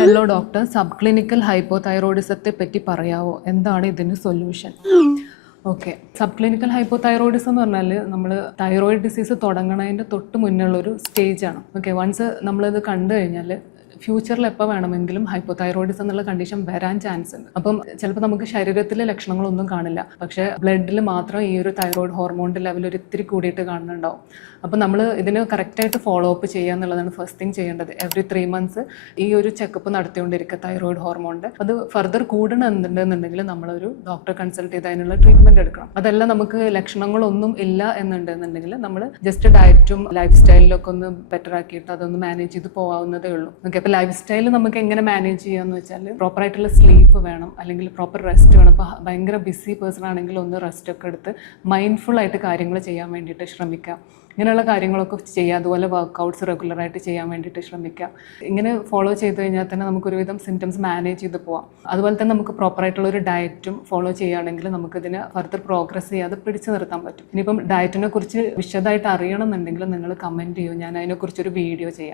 Hello doctor sub clinical ഹൈപ്പോതൈറോയിഡിസത്തെ പറ്റി പറയാവോ? എന്താണ് ഇതിന് solution? Okay. Sub clinical hypothyroidism എന്ന് പറഞ്ഞാൽ നമ്മൾ തൈറോയിഡ് ഡിസീസ് തുടങ്ങണതിന്റെ തൊട്ട് മുന്നേ ഒരു സ്റ്റേജാണ്. ഓക്കെ വൺസ് നമ്മളിത് കണ്ടു കഴിഞ്ഞാൽ ഫ്യൂച്ചറിൽ എപ്പോൾ വേണമെങ്കിലും ഹൈപ്പോതൈറോയിഡിസം എന്നുള്ള കണ്ടീഷൻ വരാൻ ചാൻസ് ഉണ്ട്. അപ്പം ചിലപ്പോൾ നമുക്ക് ശരീരത്തിലെ ലക്ഷണങ്ങളൊന്നും കാണില്ല. പക്ഷേ ബ്ലഡിൽ മാത്രം ഈ ഒരു തൈറോയിഡ് ഹോർമോണിന്റെ ലെവൽ ഒരു ഇത്തിരി കൂടിയിട്ട് കാണുന്നുണ്ടാവും. അപ്പം നമ്മൾ ഇതിന് കറക്റ്റായിട്ട് ഫോളോ അപ്പ് ചെയ്യുക എന്നുള്ളതാണ് ഫസ്റ്റ് തിങ് ചെയ്യേണ്ടത്. എവറി ത്രീ മന്ത്സ് ഈ ഒരു ചെക്കപ്പ് നടത്തിക്കൊണ്ടിരിക്കുക തൈറോയിഡ് ഹോർമോണിന്റെ അത് ഫർദർ കൂടണമെന്നുണ്ടെന്നുണ്ടെങ്കിൽ നമ്മളൊരു ഡോക്ടറെ കൺസൾട്ട് ചെയ്ത് അതിനുള്ള ട്രീറ്റ്മെന്റ് എടുക്കണം. അതല്ല നമുക്ക് ലക്ഷണങ്ങളൊന്നും ഇല്ല എന്നുണ്ടെന്നുണ്ടെങ്കിൽ നമ്മൾ ജസ്റ്റ് ഡയറ്റും ലൈഫ് സ്റ്റൈലിലൊക്കെ ഒന്ന് ബെറ്റർ ആക്കിയിട്ട് അതൊന്ന് മാനേജ് ചെയ്ത് പോകാവുന്നതേ ഉള്ളൂ. ഓക്കെ അപ്പോൾ ലൈഫ് സ്റ്റൈൽ നമുക്ക് എങ്ങനെ മാനേജ് ചെയ്യാമെന്ന് വെച്ചാൽ പ്രോപ്പർ ആയിട്ടുള്ള സ്ലീപ്പ് വേണം അല്ലെങ്കിൽ പ്രോപ്പർ റെസ്റ്റ് വേണം. ഇപ്പോൾ ഭയങ്കര ബിസി പേഴ്സൺ ആണെങ്കിൽ ഒന്ന് റെസ്റ്റ് ഒക്കെ എടുത്ത് മൈൻഡ്ഫുൾ ആയിട്ട് കാര്യങ്ങൾ ചെയ്യാൻ വേണ്ടിയിട്ട് ശ്രമിക്കാം. ഇങ്ങനെയുള്ള കാര്യങ്ങളൊക്കെ ചെയ്യുക അതുപോലെ വർക്കൗട്ട്സ് റെഗുലറായിട്ട് ചെയ്യാൻ വേണ്ടിയിട്ട് ശ്രമിക്കാം. ഇങ്ങനെ ഫോളോ ചെയ്ത് കഴിഞ്ഞാൽ തന്നെ നമുക്കൊരുവിധം സിംറ്റംസ് മാനേജ് ചെയ്ത് പോവാം. അതുപോലെ തന്നെ നമുക്ക് പ്രോപ്പർ ആയിട്ടുള്ള ഒരു ഡയറ്റും ഫോളോ ചെയ്യുകയാണെങ്കിൽ നമുക്കിതിന് ഫർദർ പ്രോഗ്രസ് ചെയ്യാതെ പിടിച്ചു നിർത്താൻ പറ്റും. ഇനിയിപ്പം ഡയറ്റിനെ കുറിച്ച് വിശദമായിട്ട് അറിയണമെന്നുണ്ടെങ്കിൽ നിങ്ങൾ കമന്റ് ചെയ്യൂ. ഞാൻ അതിനെക്കുറിച്ചൊരു വീഡിയോ ചെയ്യാം.